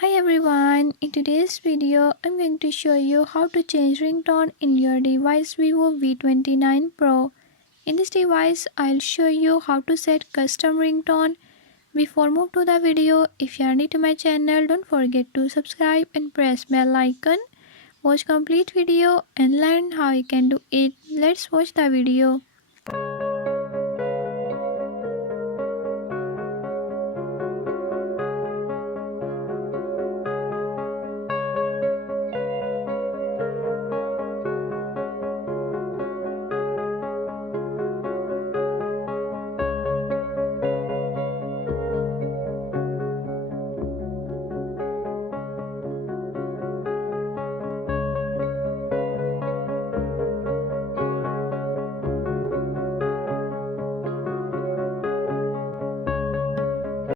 Hi everyone, in today's video I'm going to show you how to change ringtone in your device Vivo V29 Pro. In this device I'll show you how to set custom ringtone. Before move to the video, if you are new to my channel, don't forget to subscribe and press bell icon. Watch complete video and learn how you can do it. Let's watch the video.